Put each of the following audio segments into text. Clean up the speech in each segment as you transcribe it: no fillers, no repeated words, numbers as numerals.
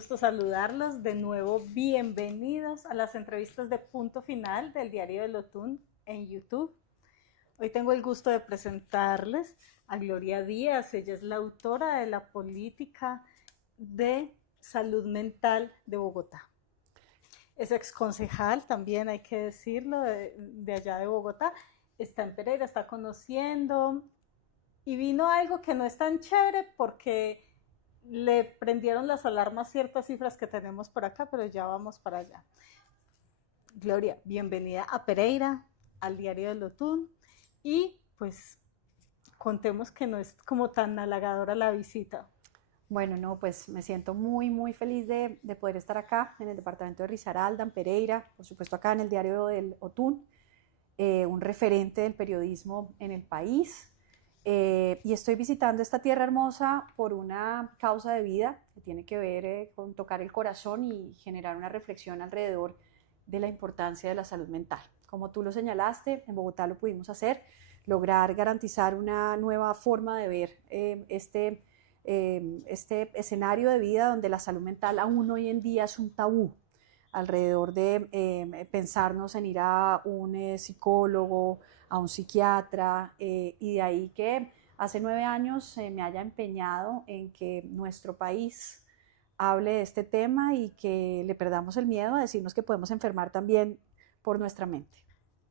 gusto saludarlos. De nuevo, bienvenidos a las entrevistas de Punto Final del Diario del Otún en YouTube. Hoy tengo el gusto de presentarles a Gloria Díaz. Ella es la autora de la política de salud mental de Bogotá. Es exconcejal también, hay que decirlo, de allá de Bogotá. Está en Pereira, está conociendo. Y vino algo que no es tan chévere porque le prendieron las alarmas ciertas cifras que tenemos por acá, pero ya vamos para allá. Gloria, bienvenida a Pereira, al Diario del Otún, y pues contemos que no es como tan halagadora la visita. Bueno, no, pues me siento muy feliz de poder estar acá en el departamento de Risaralda, en Pereira, por supuesto acá en el Diario del Otún, un referente del periodismo en el país. Y estoy visitando esta tierra hermosa por una causa de vida que tiene que ver con tocar el corazón y generar una reflexión alrededor de la importancia de la salud mental. Como tú lo señalaste, en Bogotá lo pudimos hacer, lograr garantizar una nueva forma de ver este escenario de vida donde la salud mental aún hoy en día es un tabú alrededor de pensarnos en ir a un psicólogo, a un psiquiatra, y de ahí que hace 9 años me haya empeñado en que nuestro país hable de este tema y que le perdamos el miedo a decirnos que podemos enfermar también por nuestra mente.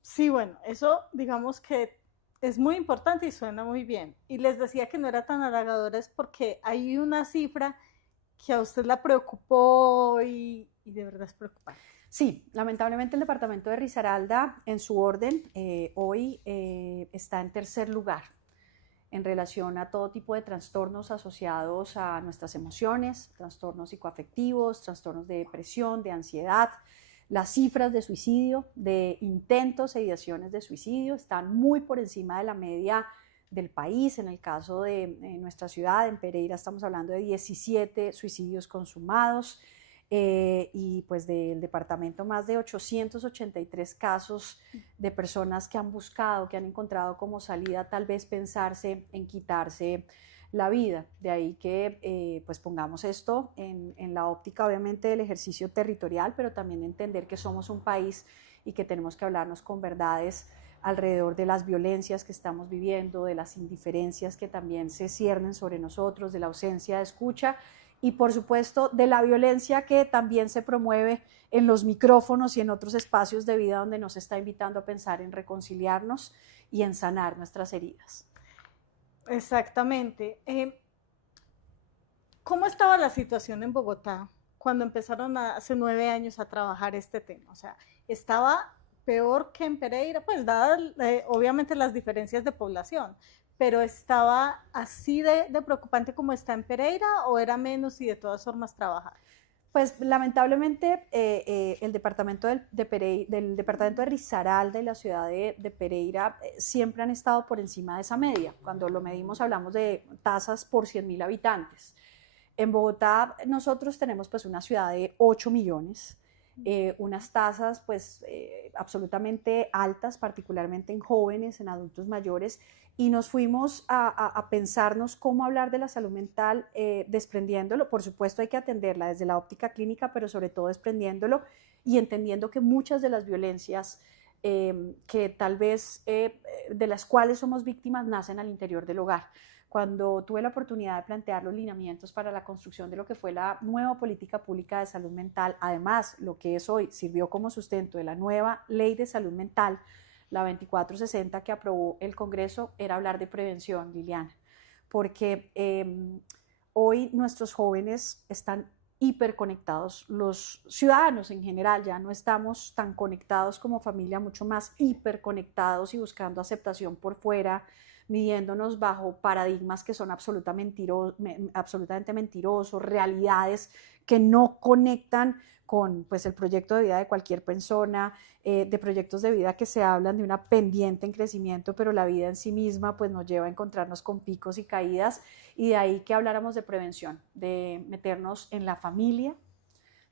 Sí, bueno, eso digamos que es muy importante y suena muy bien. Y les decía que no era tan halagadora es porque hay una cifra que a usted la preocupó y de verdad es preocupante. Sí, lamentablemente el departamento de Risaralda en su orden hoy está en tercer lugar en relación a todo tipo de trastornos asociados a nuestras emociones, trastornos psicoafectivos, trastornos de depresión, de ansiedad. Las cifras de suicidio, de intentos e ideaciones de suicidio están muy por encima de la media del país. En el caso de nuestra ciudad, en Pereira, estamos hablando de 17 suicidios consumados. Y pues del departamento más de 883 casos de personas que han buscado, que han encontrado como salida tal vez pensarse en quitarse la vida. De ahí que pues pongamos esto en la óptica obviamente del ejercicio territorial, pero también entender que somos un país y que tenemos que hablarnos con verdades alrededor de las violencias que estamos viviendo, de las indiferencias que también se ciernen sobre nosotros, de la ausencia de escucha y por supuesto de la violencia que también se promueve en los micrófonos y en otros espacios de vida donde nos está invitando a pensar en reconciliarnos y en sanar nuestras heridas. Exactamente. ¿Cómo estaba la situación en Bogotá cuando empezaron hace 9 años a trabajar este tema? O sea, ¿estaba peor que en Pereira? Pues dadas obviamente las diferencias de población, pero ¿estaba así de preocupante como está en Pereira o era menos y de todas formas trabajar? Pues lamentablemente el departamento del departamento de Risaralda y la ciudad de Pereira siempre han estado por encima de esa media. Cuando lo medimos hablamos de tasas por 100.000 habitantes. En Bogotá nosotros tenemos pues una ciudad de 8 millones, unas tasas pues absolutamente altas, particularmente en jóvenes, en adultos mayores, y nos fuimos a pensarnos cómo hablar de la salud mental desprendiéndolo. Por supuesto hay que atenderla desde la óptica clínica, pero sobre todo desprendiéndolo y entendiendo que muchas de las violencias que tal vez de las cuales somos víctimas nacen al interior del hogar. Cuando tuve la oportunidad de plantear los lineamientos para la construcción de lo que fue la nueva política pública de salud mental, además lo que es hoy sirvió como sustento de la nueva ley de salud mental, la 2460 que aprobó el Congreso, era hablar de prevención, Liliana, porque hoy nuestros jóvenes están hiperconectados, los ciudadanos en general ya no estamos tan conectados como familia, mucho más hiperconectados y buscando aceptación por fuera, midiéndonos bajo paradigmas que son absolutamente mentirosos, realidades que no conectan con pues, el proyecto de vida de cualquier persona, de proyectos de vida que se hablan de una pendiente en crecimiento, pero la vida en sí misma pues, nos lleva a encontrarnos con picos y caídas, y de ahí que habláramos de prevención, de meternos en la familia,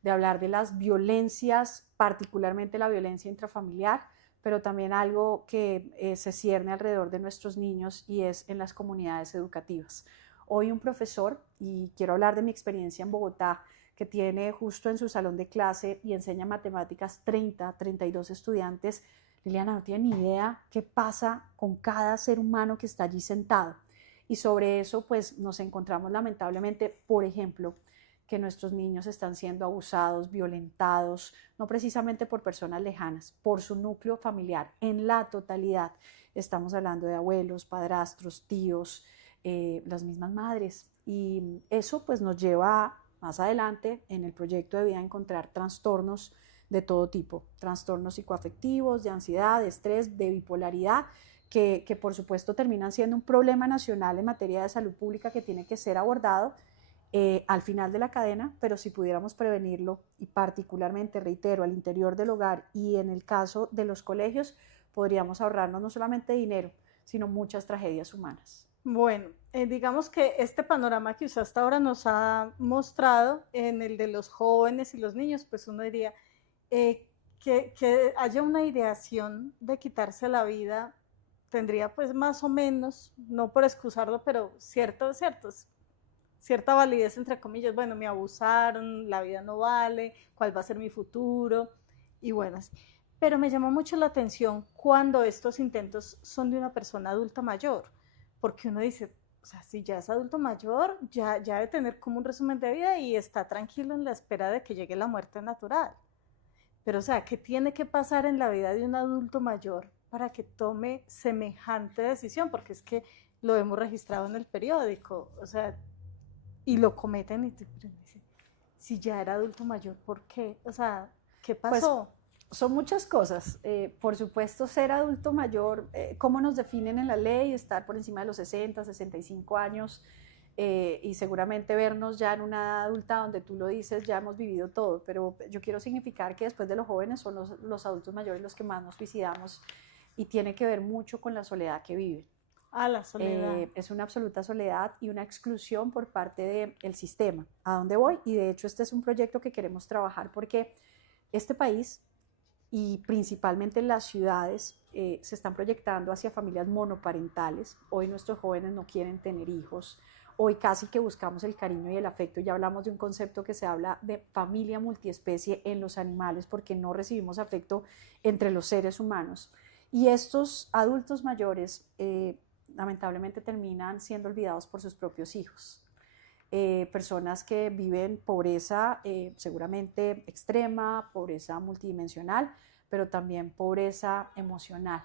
de hablar de las violencias, particularmente la violencia intrafamiliar, pero también algo que se cierne alrededor de nuestros niños y es en las comunidades educativas. Hoy un profesor, y quiero hablar de mi experiencia en Bogotá, que tiene justo en su salón de clase y enseña matemáticas 32 estudiantes, Liliana no tiene ni idea qué pasa con cada ser humano que está allí sentado. Y sobre eso, pues nos encontramos lamentablemente, por ejemplo, que nuestros niños están siendo abusados, violentados, no precisamente por personas lejanas, por su núcleo familiar, en la totalidad. Estamos hablando de abuelos, padrastros, tíos, las mismas madres. Y eso pues nos lleva más adelante en el proyecto de vida a encontrar trastornos de todo tipo, trastornos psicoafectivos, de ansiedad, de estrés, de bipolaridad, que por supuesto terminan siendo un problema nacional en materia de salud pública que tiene que ser abordado al final de la cadena, pero si pudiéramos prevenirlo y particularmente, reitero, al interior del hogar y en el caso de los colegios, podríamos ahorrarnos no solamente dinero, sino muchas tragedias humanas. Bueno, digamos que este panorama que usted hasta ahora nos ha mostrado en el de los jóvenes y los niños, pues uno diría que haya una ideación de quitarse la vida, tendría pues más o menos, no por excusarlo, pero cierta validez entre comillas, bueno, me abusaron, la vida no vale, cuál va a ser mi futuro, y bueno, pero me llamó mucho la atención cuando estos intentos son de una persona adulta mayor, porque uno dice, o sea, si ya es adulto mayor, ya debe tener como un resumen de vida y está tranquilo en la espera de que llegue la muerte natural. Pero, o sea, ¿qué tiene que pasar en la vida de un adulto mayor para que tome semejante decisión? Porque es que lo hemos registrado en el periódico, o sea, y lo cometen y te dicen, si ya era adulto mayor, ¿por qué? O sea, ¿qué pasó? Pues, son muchas cosas. Por supuesto, ser adulto mayor, ¿cómo nos definen en la ley? Estar por encima de los 60, 65 años y seguramente vernos ya en una edad adulta donde tú lo dices, ya hemos vivido todo, pero yo quiero significar que después de los jóvenes son los adultos mayores los que más nos suicidamos y tiene que ver mucho con la soledad que viven. La soledad. Es una absoluta soledad y una exclusión por parte del sistema. ¿A dónde voy? Y de hecho este es un proyecto que queremos trabajar porque este país y principalmente en las ciudades se están proyectando hacia familias monoparentales. Hoy nuestros jóvenes no quieren tener hijos. Hoy casi que buscamos el cariño y el afecto. Ya hablamos de un concepto que se habla de familia multiespecie en los animales porque no recibimos afecto entre los seres humanos. Y estos adultos mayores lamentablemente terminan siendo olvidados por sus propios hijos. Personas que viven pobreza seguramente extrema, pobreza multidimensional, pero también pobreza emocional,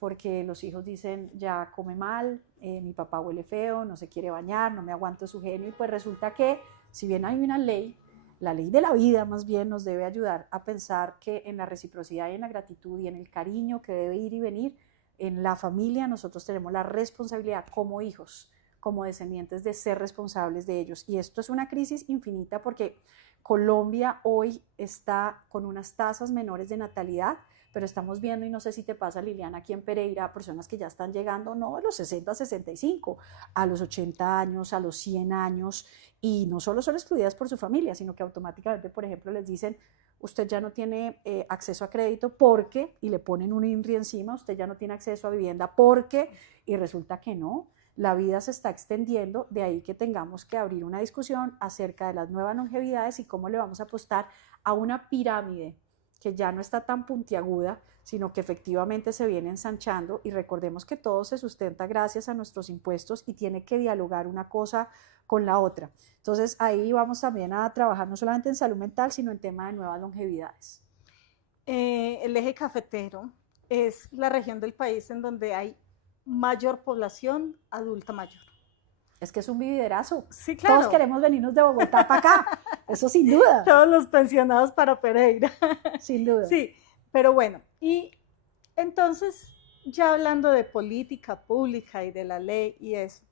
porque los hijos dicen, ya come mal, mi papá huele feo, no se quiere bañar, no me aguanto su genio, y pues resulta que, si bien hay una ley, la ley de la vida más bien nos debe ayudar a pensar que en la reciprocidad y en la gratitud y en el cariño que debe ir y venir, en la familia nosotros tenemos la responsabilidad como hijos, como descendientes de ser responsables de ellos. Y esto es una crisis infinita porque Colombia hoy está con unas tasas menores de natalidad, pero estamos viendo, y no sé si te pasa, Liliana, aquí en Pereira, personas que ya están llegando, no a los 60, 65, a los 80 años, a los 100 años, y no solo son excluidas por su familia, sino que automáticamente, por ejemplo, les dicen, usted ya no tiene acceso a crédito porque, y le ponen un INRI encima, usted ya no tiene acceso a vivienda porque, y resulta que no. La vida se está extendiendo, de ahí que tengamos que abrir una discusión acerca de las nuevas longevidades y cómo le vamos a apostar a una pirámide que ya no está tan puntiaguda, sino que efectivamente se viene ensanchando, y recordemos que todo se sustenta gracias a nuestros impuestos y tiene que dialogar una cosa con la otra. Entonces ahí vamos también a trabajar no solamente en salud mental, sino en tema de nuevas longevidades. El eje cafetero es la región del país en donde hay mayor población adulta mayor. Es que es un vividerazo. Sí, claro. Todos queremos venirnos de Bogotá para acá, eso sin duda. Todos los pensionados para Pereira. Sin duda. Sí, pero bueno, y entonces, ya hablando de política pública y de la ley y eso,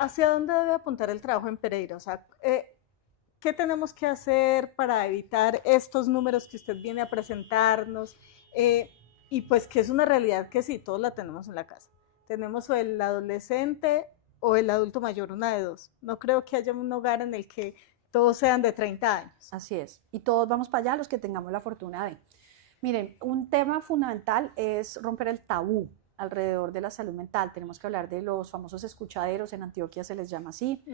¿hacia dónde debe apuntar el trabajo en Pereira? O sea, ¿qué tenemos que hacer para evitar estos números que usted viene a presentarnos? Y pues que es una realidad que sí, todos la tenemos en la casa. Tenemos o el adolescente o el adulto mayor, una de dos. No creo que haya un hogar en el que todos sean de 30 años. Así es. Y todos vamos para allá, los que tengamos la fortuna de. Miren, un tema fundamental es romper el tabú alrededor de la salud mental. Tenemos que hablar de los famosos escuchaderos, en Antioquia se les llama así.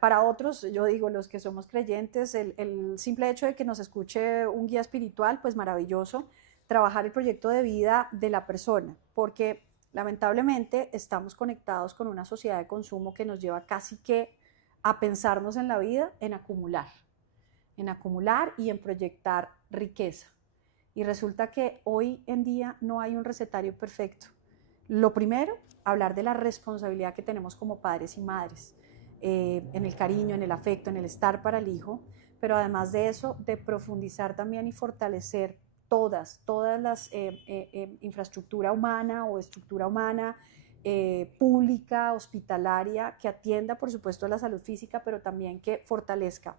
Para otros, yo digo, los que somos creyentes, el simple hecho de que nos escuche un guía espiritual, pues maravilloso, trabajar el proyecto de vida de la persona, porque lamentablemente estamos conectados con una sociedad de consumo que nos lleva casi que a pensarnos en la vida, en acumular y en proyectar riqueza. Y resulta que hoy en día no hay un recetario perfecto. Lo primero, hablar de la responsabilidad que tenemos como padres y madres, en el cariño, en el afecto, en el estar para el hijo, pero además de eso, de profundizar también y fortalecer todas las infraestructura humana o estructura humana, pública, hospitalaria, que atienda, por supuesto, la salud física, pero también que fortalezca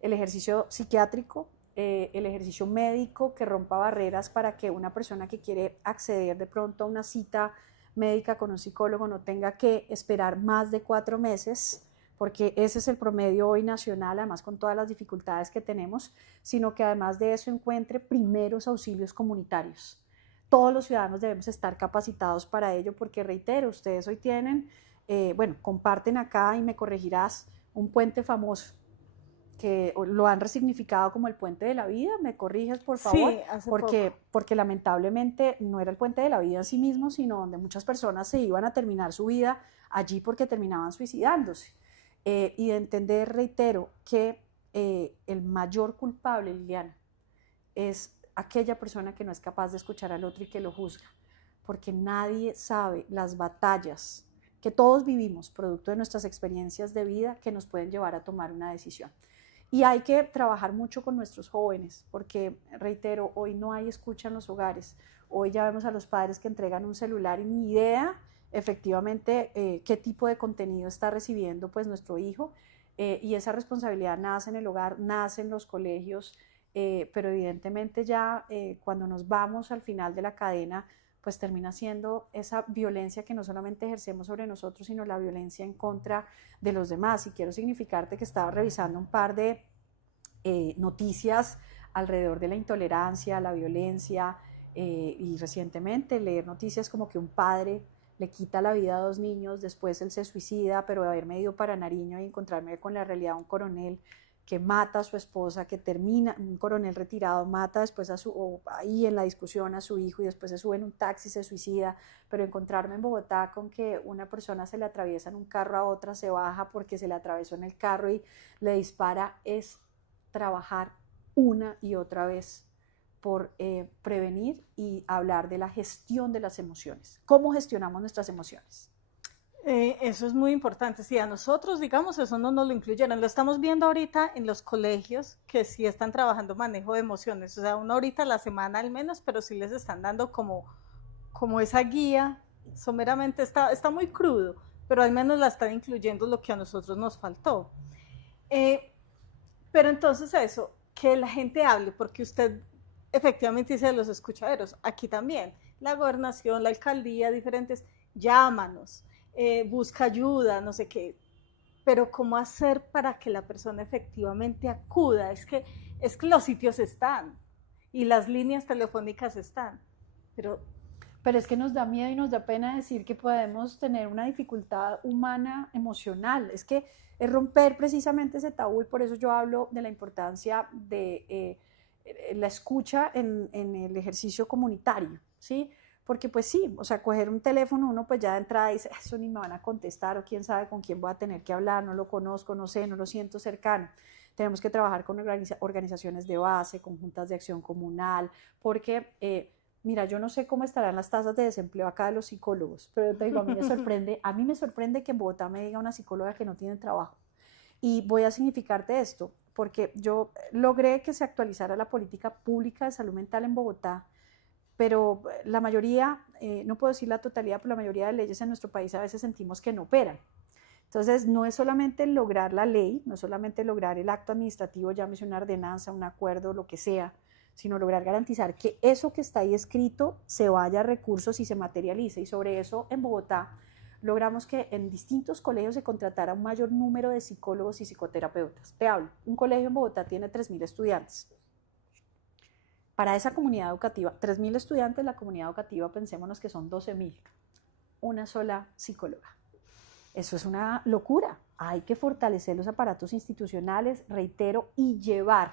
el ejercicio psiquiátrico, el ejercicio médico, que rompa barreras para que una persona que quiere acceder de pronto a una cita médica con un psicólogo no tenga que esperar más de 4 meses, porque ese es el promedio hoy nacional, además con todas las dificultades que tenemos, sino que además de eso encuentre primeros auxilios comunitarios. Todos los ciudadanos debemos estar capacitados para ello, porque reitero, ustedes hoy tienen, comparten acá y me corregirás, un puente famoso, que lo han resignificado como el puente de la vida, ¿me corriges por favor? Sí, hace porque lamentablemente no era el puente de la vida en sí mismo, sino donde muchas personas se iban a terminar su vida allí porque terminaban suicidándose. Y de entender, reitero, que el mayor culpable, Liliana, es aquella persona que no es capaz de escuchar al otro y que lo juzga, porque nadie sabe las batallas que todos vivimos, producto de nuestras experiencias de vida, que nos pueden llevar a tomar una decisión. Y hay que trabajar mucho con nuestros jóvenes, porque, reitero, hoy no hay escucha en los hogares. Hoy ya vemos a los padres que entregan un celular y ni idea, efectivamente, qué tipo de contenido está recibiendo pues nuestro hijo. Y esa responsabilidad nace en el hogar, nace en los colegios, pero evidentemente ya cuando nos vamos al final de la cadena, pues termina siendo esa violencia que no solamente ejercemos sobre nosotros, sino la violencia en contra de los demás. Y quiero significarte que estaba revisando un par de noticias alrededor de la intolerancia, la violencia, y recientemente leer noticias como que un padre le quita la vida a 2 niños, después él se suicida, pero de haberme ido para Nariño y encontrarme con la realidad de un coronel que mata a su esposa, que termina, un coronel retirado, mata después ahí en la discusión a su hijo y después se sube en un taxi y se suicida, pero encontrarme en Bogotá con que una persona se le atraviesa en un carro a otra, se baja porque se le atravesó en el carro y le dispara, es trabajar una y otra vez por prevenir y hablar de la gestión de las emociones. ¿Cómo gestionamos nuestras emociones? Eso es muy importante. Si a nosotros, digamos, eso no nos lo incluyeron. Lo estamos viendo ahorita en los colegios que sí están trabajando manejo de emociones. O sea, una horita a la semana al menos, pero sí les están dando como esa guía. Someramente está muy crudo, pero al menos la están incluyendo lo que a nosotros nos faltó. Pero entonces eso, que la gente hable, porque usted efectivamente dice de los escuchaderos, aquí también, la gobernación, la alcaldía, diferentes, llámanos, busca ayuda, no sé qué, pero ¿cómo hacer para que la persona efectivamente acuda? Es que los sitios están y las líneas telefónicas están, pero es que nos da miedo y nos da pena decir que podemos tener una dificultad humana, emocional. Es que es romper precisamente ese tabú y por eso yo hablo de la importancia de la escucha en el ejercicio comunitario, ¿sí? Porque pues sí, o sea, coger un teléfono uno pues ya de entrada dice, eso ni me van a contestar o quién sabe con quién voy a tener que hablar, no lo conozco, no sé, no lo siento cercano. Tenemos que trabajar con organizaciones de base, con juntas de acción comunal, porque mira, yo no sé cómo estarán las tasas de desempleo acá de los psicólogos, pero te digo, a mí me sorprende que en Bogotá me diga una psicóloga que no tiene trabajo. Y voy a significarte esto, porque yo logré que se actualizara la política pública de salud mental en Bogotá, pero la mayoría, no puedo decir la totalidad, pero la mayoría de leyes en nuestro país a veces sentimos que no operan. Entonces, no es solamente lograr la ley, no es solamente lograr el acto administrativo, llámese una ordenanza, un acuerdo, lo que sea, sino lograr garantizar que eso que está ahí escrito se vaya a recursos y se materialice. Y sobre eso, en Bogotá, logramos que en distintos colegios se contratara un mayor número de psicólogos y psicoterapeutas. Te hablo, un colegio en Bogotá tiene 3.000 estudiantes. Para esa comunidad educativa, 3.000 estudiantes, la comunidad educativa, pensémonos que son 12.000, una sola psicóloga. Eso es una locura. Hay que fortalecer los aparatos institucionales, reitero, y llevar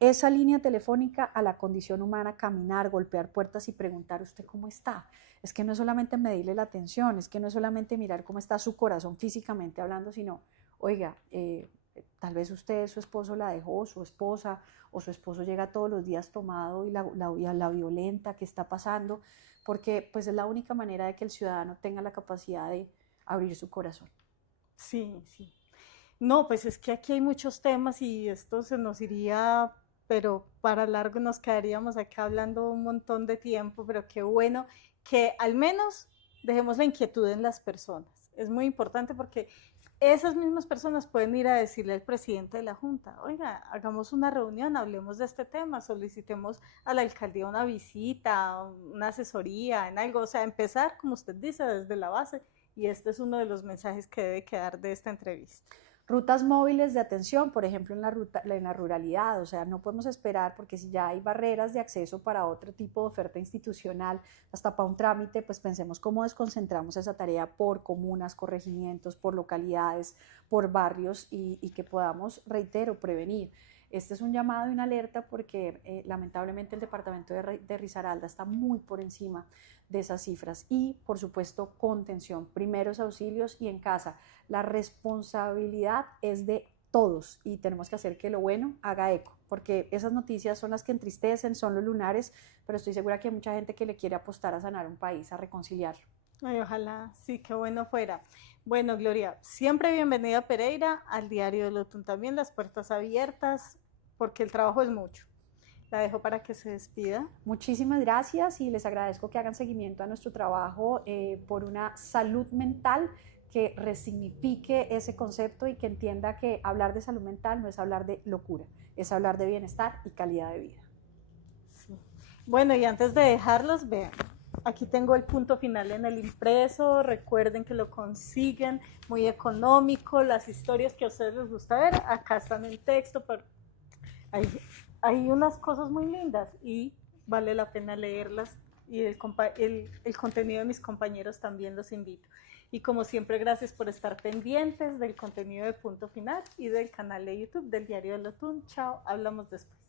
esa línea telefónica a la condición humana, caminar, golpear puertas y preguntar usted cómo está. Es que no es solamente medirle la atención, es que no es solamente mirar cómo está su corazón físicamente hablando, sino, oiga, tal vez usted, su esposo la dejó, su esposa, o su esposo llega todos los días tomado y la violenta que está pasando, porque pues es la única manera de que el ciudadano tenga la capacidad de abrir su corazón. Sí, sí. No, pues es que aquí hay muchos temas y esto se nos iría, pero para largo nos quedaríamos acá hablando un montón de tiempo, pero qué bueno que al menos dejemos la inquietud en las personas. Es muy importante porque esas mismas personas pueden ir a decirle al presidente de la Junta, oiga, hagamos una reunión, hablemos de este tema, solicitemos a la alcaldía una visita, una asesoría en algo, o sea, empezar, como usted dice, desde la base, y este es uno de los mensajes que debe quedar de esta entrevista. Rutas móviles de atención, por ejemplo, en la ruralidad, o sea, no podemos esperar porque si ya hay barreras de acceso para otro tipo de oferta institucional, hasta para un trámite, pues pensemos cómo desconcentramos esa tarea por comunas, corregimientos, por localidades, por barrios y que podamos, reitero, prevenir. Este es un llamado y una alerta porque lamentablemente el departamento de Risaralda está muy por encima de esas cifras y, por supuesto, contención, primeros auxilios y en casa. La responsabilidad es de todos y tenemos que hacer que lo bueno haga eco, porque esas noticias son las que entristecen, son los lunares, pero estoy segura que hay mucha gente que le quiere apostar a sanar un país, a reconciliarlo. Ay, ojalá, sí, qué bueno fuera. Bueno, Gloria, siempre bienvenida a Pereira, al Diario de Lotún también, las puertas abiertas, porque el trabajo es mucho. La dejo para que se despida. Muchísimas gracias y les agradezco que hagan seguimiento a nuestro trabajo por una salud mental que resignifique ese concepto y que entienda que hablar de salud mental no es hablar de locura, es hablar de bienestar y calidad de vida. Sí. Bueno, y antes de dejarlos, vean, aquí tengo el punto final en el impreso, recuerden que lo consiguen muy económico, las historias que a ustedes les gusta ver, acá están en texto, pero hay unas cosas muy lindas y vale la pena leerlas y el contenido de mis compañeros también los invito. Y como siempre, gracias por estar pendientes del contenido de Punto Final y del canal de YouTube del Diario de Lotún. Chao, hablamos después.